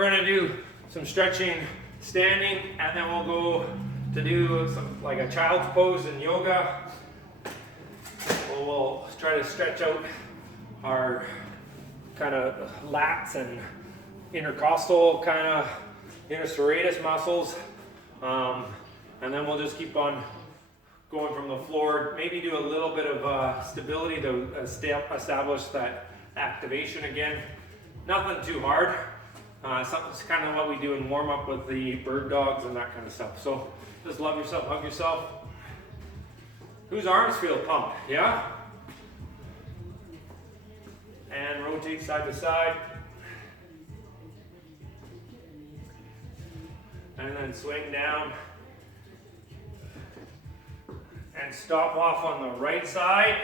we're gonna do some stretching standing, and then we'll go to do some, like a child's pose in yoga. We'll try to stretch out our kind of lats and intercostal kind of interserratus muscles, and then we'll just keep on going from the floor. Maybe do a little bit of stability to establish that activation again. Nothing too hard. It's kind of what we do in warm-up with the bird dogs and that kind of stuff. So just love yourself, hug yourself. Whose arms feel pumped? Yeah? And rotate side to side. And then swing down. And stop off on the right side.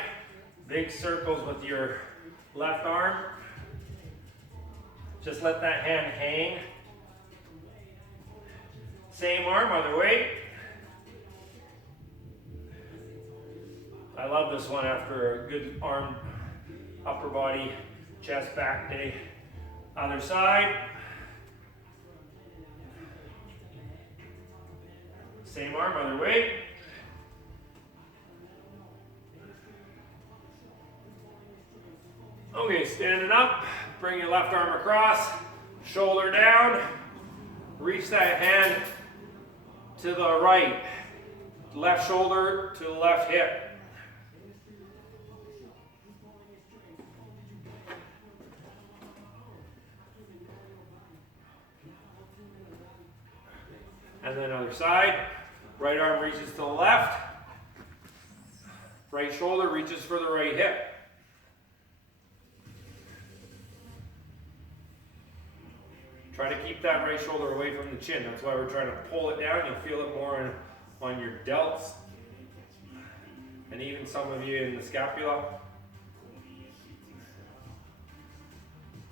Big circles with your left arm. Just let that hand hang. Same arm, other way. I love this one after a good arm, upper body, chest, back day. Other side. Same arm, other way. Okay, standing up, bring your left arm across, shoulder down, reach that hand to the right, left shoulder to the left hip. And then other side, right arm reaches to the left, right shoulder reaches for the right hip. Try to keep that right shoulder away from the chin. That's why we're trying to pull it down. You'll feel it more on your delts, and even some of you in the scapula.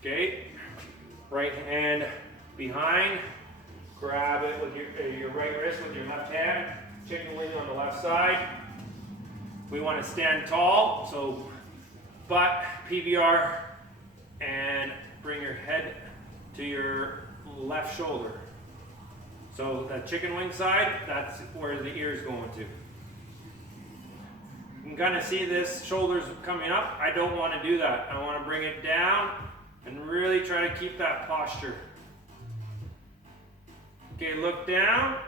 Okay, right hand behind. Grab it with your right wrist with your left hand. Chicken wing on the left side. We want to stand tall, so butt, PBR, and bring your head to your left shoulder. So that chicken wing side, that's where the ear is going to. You can kind of see this, shoulders coming up. I don't want to do that. I want to bring it down and really try to keep that posture. Okay, look down.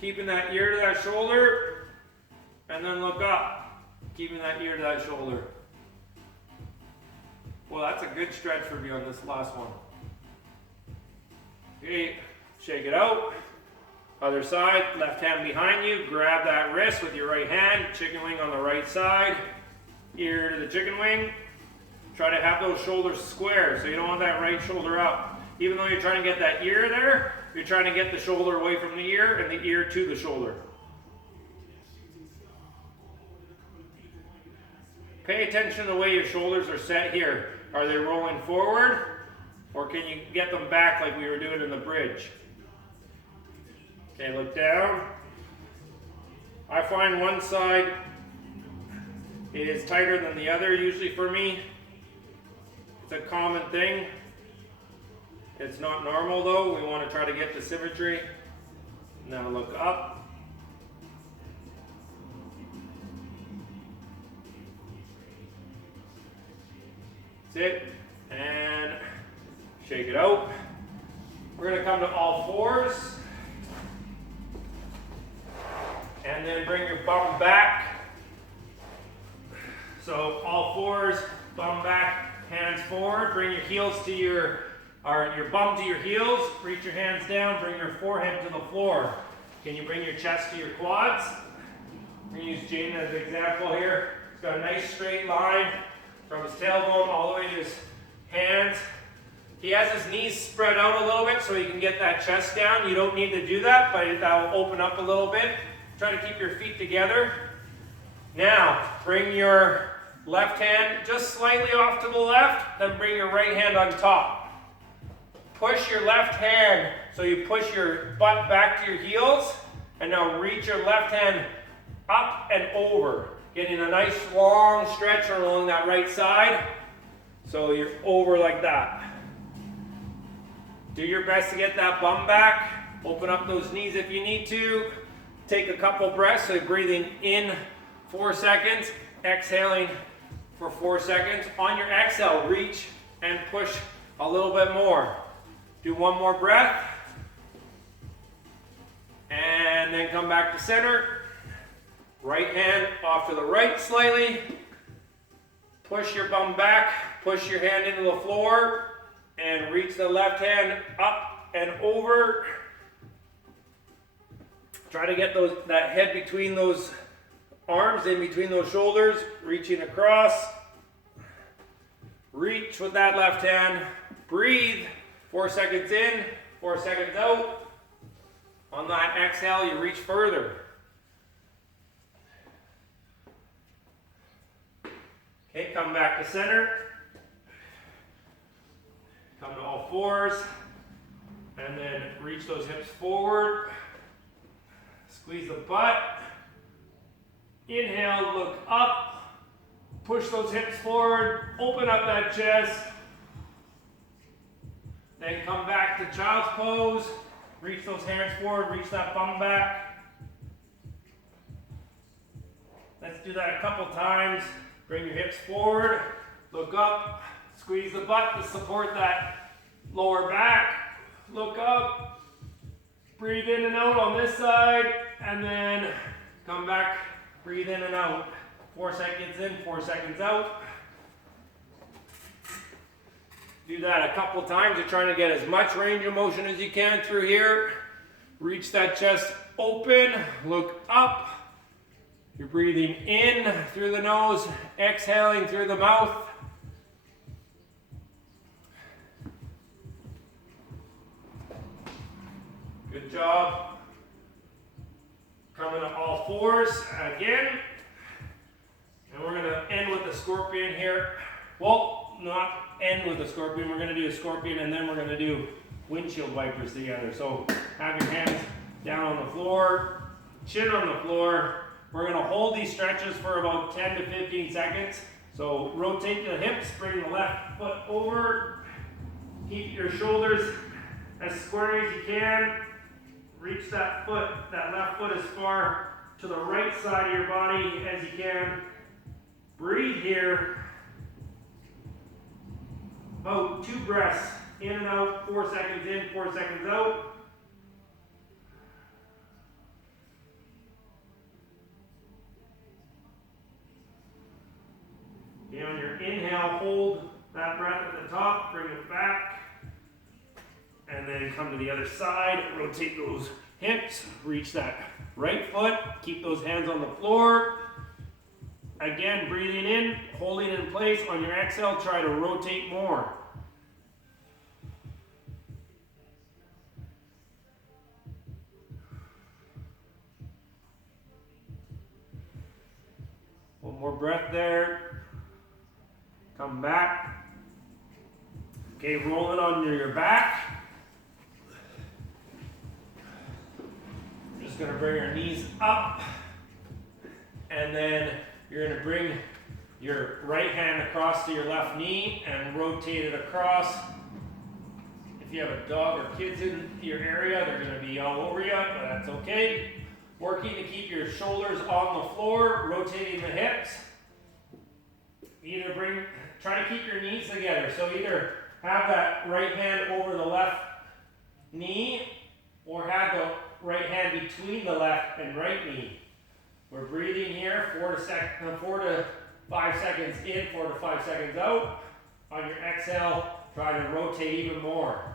Keeping that ear to that shoulder, and then look up. Keeping that ear to that shoulder. Well, that's a good stretch for me on this last one. Okay, shake it out. Other side, left hand behind you. Grab that wrist with your right hand. Chicken wing on the right side. Ear to the chicken wing. Try to have those shoulders square, so you don't want that right shoulder up. Even though you're trying to get that ear there, you're trying to get the shoulder away from the ear and the ear to the shoulder. Pay attention to the way your shoulders are set here. Are they rolling forward, or can you get them back like we were doing in the bridge? Okay, look down. I find one side is tighter than the other usually for me. It's a common thing. It's not normal though. We want to try to get the symmetry. Now look up. Sit and shake it out. We're going to come to all fours. And then bring your bum back. So all fours, bum back, hands forward. Bring your heels to your bum to your heels. Reach your hands down. Bring your forehead to the floor. Can you bring your chest to your quads? We're going to use Jaden as an example here. He's got a nice straight line from his tailbone all the way to his hands. He has his knees spread out a little bit so he can get that chest down. You don't need to do that, but that will open up a little bit. Try to keep your feet together. Now, bring your left hand just slightly off to the left, then bring your right hand on top. Push your left hand so you push your butt back to your heels, and now reach your left hand up and over, getting a nice long stretch along that right side. So you're over like that. Do your best to get that bum back. Open up those knees if you need to. Take a couple breaths, so breathing in 4 seconds, exhaling for 4 seconds. On your exhale, reach and push a little bit more. Do one more breath. And then come back to center. Right hand off to the right slightly. Push your bum back, push your hand into the floor, and reach the left hand up and over. Try to get that head between those arms, in between those shoulders, reaching across. Reach with that left hand. Breathe. 4 seconds in, 4 seconds out. On that exhale, you reach further. Okay, come back to center. Come to all fours. And then reach those hips forward. Squeeze the butt. Inhale, look up. Push those hips forward. Open up that chest. Then come back to child's pose. Reach those hands forward. Reach that bum back. Let's do that a couple times. Bring your hips forward. Look up. Squeeze the butt to support that lower back. Look up. Breathe in and out on this side. And then come back. Breathe in and out. 4 seconds in, 4 seconds out. Do that a couple times. You're trying to get as much range of motion as you can through here. Reach that chest open. Look up. You're breathing in through the nose, exhaling through the mouth. Good job. Coming to all fours again. And we're going to end with the scorpion here. Well, not end with the scorpion. We're going to do a scorpion and then we're going to do windshield wipers together. So have your hands down on the floor, chin on the floor. We're going to hold these stretches for about 10 to 15 seconds. So rotate the hips, bring the left foot over. Keep your shoulders as square as you can. Reach that foot, that left foot as far to the right side of your body as you can. Breathe here. About 2 breaths in and out, 4 seconds in, 4 seconds out. Okay, on your inhale, hold that breath at the top, bring it back. And then come to the other side, rotate those hips, reach that right foot, keep those hands on the floor. Again, breathing in, holding in place. On your exhale, try to rotate more. One more breath there. Come back. Okay, rolling on your back. Just gonna bring your knees up. And then you're going to bring your right hand across to your left knee and rotate it across. If you have a dog or kids in your area, they're going to be all over you, but that's okay. Working to keep your shoulders on the floor, rotating the hips. Try to keep your knees together. So either have that right hand over the left knee or have the right hand between the left and right knee. We're breathing here, 4 to 5 seconds in, 4 to 5 seconds out. On your exhale, try to rotate even more.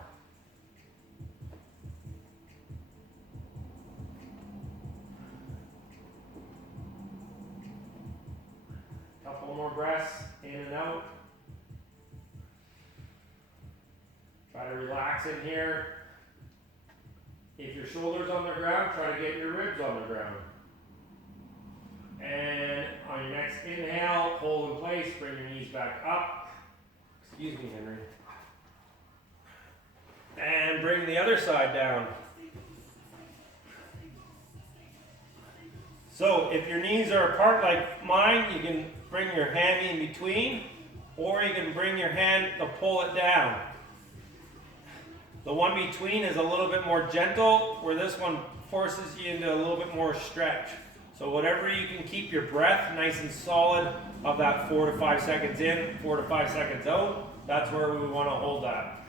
Couple more breaths in and out. Try to relax in here. If your shoulder's on the ground, try to get your ribs on the ground. And on your next inhale, hold in place, bring your knees back up. Excuse me, Henry. And bring the other side down. So if your knees are apart like mine, you can bring your hand in between, or you can bring your hand to pull it down. The one between is a little bit more gentle, where this one forces you into a little bit more stretch. So whatever you can keep your breath nice and solid of that 4 to 5 seconds in, 4 to 5 seconds out, that's where we want to hold that.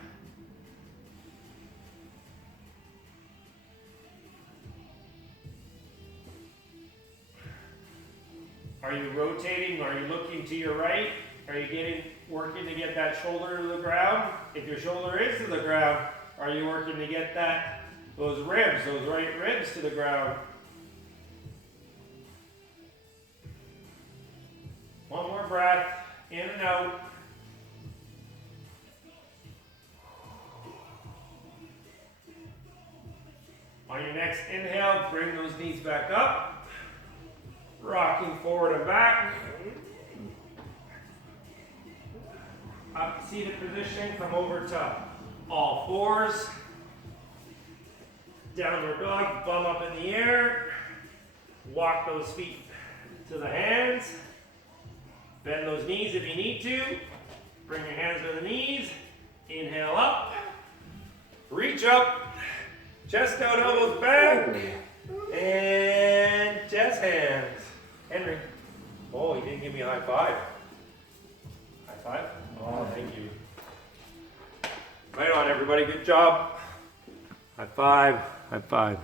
Are you rotating? Are you looking to your right? Are you working to get that shoulder to the ground? If your shoulder is to the ground, are you working to get those ribs, those right ribs to the ground? One more breath, in and out. On your next inhale, bring those knees back up. Rocking forward and back. Up seated position, come over to all fours. Downward dog, bum up in the air. Walk those feet to the hands. Bend those knees if you need to. Bring your hands to the knees. Inhale up. Reach up. Chest out, elbows back. And chest hands. Henry. Oh, he didn't give me a high five. High five? Oh, thank you. Right on, everybody. Good job. High five. High five.